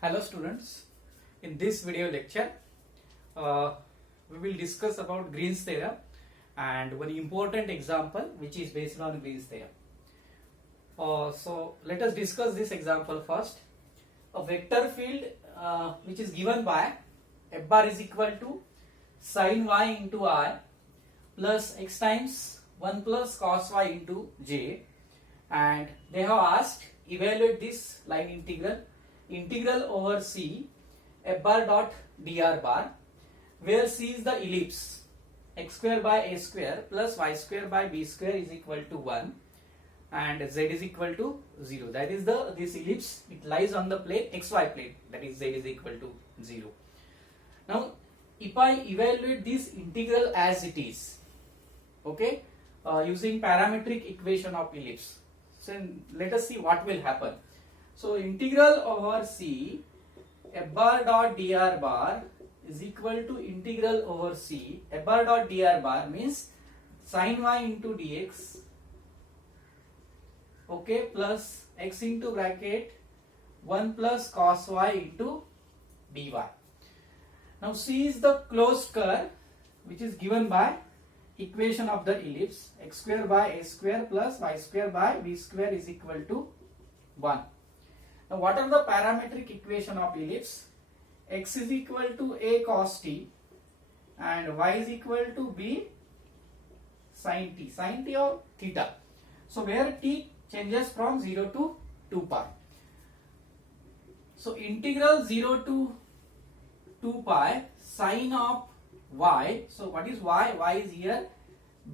Hello students, in this video lecture we will discuss about Green's theorem and one important example which is based on Green's theorem. So let us discuss this example first. A vector field which is given by f bar is equal to sin y into I plus x times 1 plus cos y into j, and they have asked evaluate this line integral over c f bar dot dr bar, where c is the ellipse x square by a square plus y square by b square is equal to 1 and z is equal to 0. That is this ellipse, it lies on the plane xy plane, that is z is equal to 0. Now if I evaluate this integral as it is, okay, using parametric equation of ellipse, so let us see what will happen. So integral over c f bar dot dr bar is equal to integral over c f bar dot dr bar means sin y into dx, okay, plus x into bracket 1 plus cos y into dy. Now c is the closed curve which is given by equation of the ellipse x square by a square plus y square by b square is equal to 1. Now what are the parametric equation of ellipse? X is equal to a cos t and y is equal to b sin t or theta. So where t changes from 0 to 2 pi. So integral 0 to 2 pi sin of y, so what is y? Y is here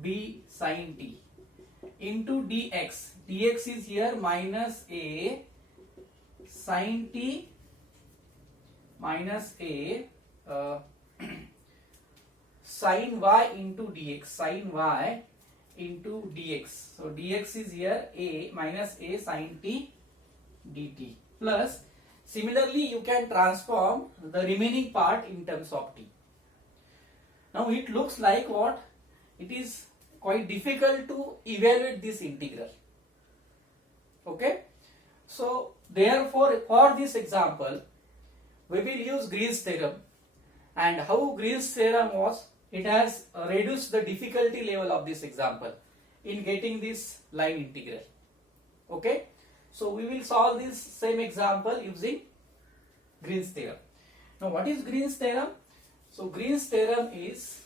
b sin t into dx. Dx is here minus a sin t minus a sin y into dx, sin y into dx. So dx is here a minus a sin t dt, plus similarly you can transform the remaining part in terms of t. Now it looks like what? It is quite difficult to evaluate this integral. Okay. So therefore for this example we will use Green's theorem, and how Green's theorem was, it has reduced the difficulty level of this example in getting this line integral. Okay. So we will solve this same example using Green's theorem. Now what is Green's theorem? So Green's theorem is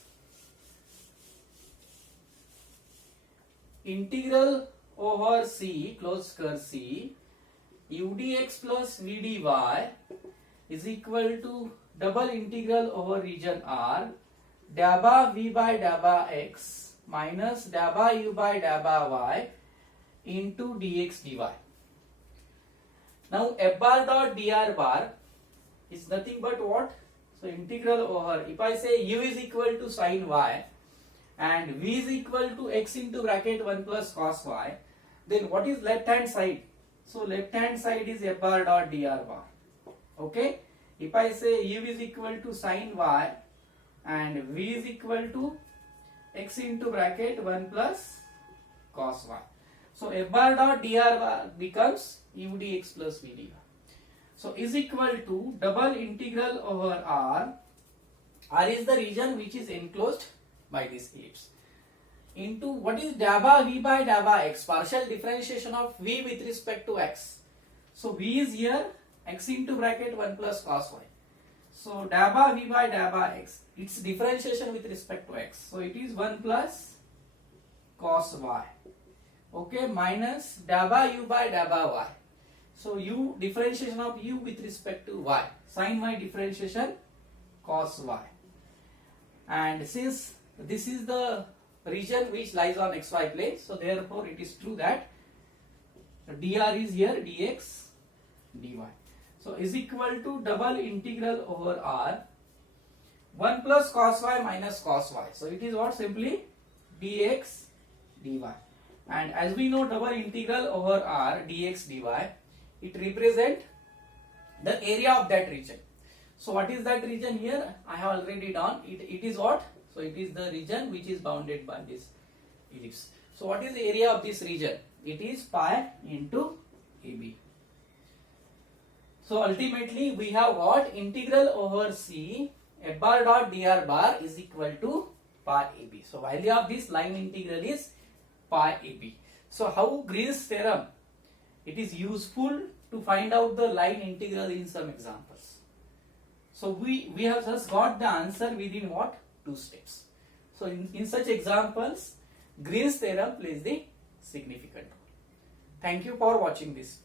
integral over c closed curve c u dx plus v dy is equal to double integral over region R dabba v by dabba x minus dabba u by dabba y into dx dy. Now f bar dot dr bar is nothing but what? So integral over, if I say u is equal to sin y and v is equal to x into bracket 1 plus cos y, then what is left hand side? So left hand side is f bar dot dr bar. Okay. If I say u is equal to sin y and v is equal to x into bracket 1 plus cos y, so f bar dot dr bar becomes u dx plus v dy. So is equal to double integral over R. R is the region which is enclosed by this ellipse, into what is dabba v by dabba x, partial differentiation of v with respect to x. So v is here x into bracket 1 plus cos y. So dabba v by dabba x, its differentiation with respect to x. So it is 1 plus cos y. Okay, minus dabba u by dabba y. So u differentiation of u with respect to y, sin y differentiation cos y. And since this is the region which lies on xy plane, so therefore it is true that dr is here dx dy. So is equal to double integral over R 1 plus cos y minus cos y. So it is what? Simply dx dy. And as we know, double integral over R dx dy, it represents the area of that region. So what is that region here? I have already done. It is what? So it is the region which is bounded by this ellipse. So what is the area of this region? It is pi into AB. So ultimately we have got integral over C f bar dot dr bar is equal to pi ab. So value of this line integral is pi ab. So how Green's theorem? It is useful to find out the line integral in some examples. So we have just got the answer within what? 2 steps. So in such examples, Green's theorem plays the significant role. Thank you for watching this.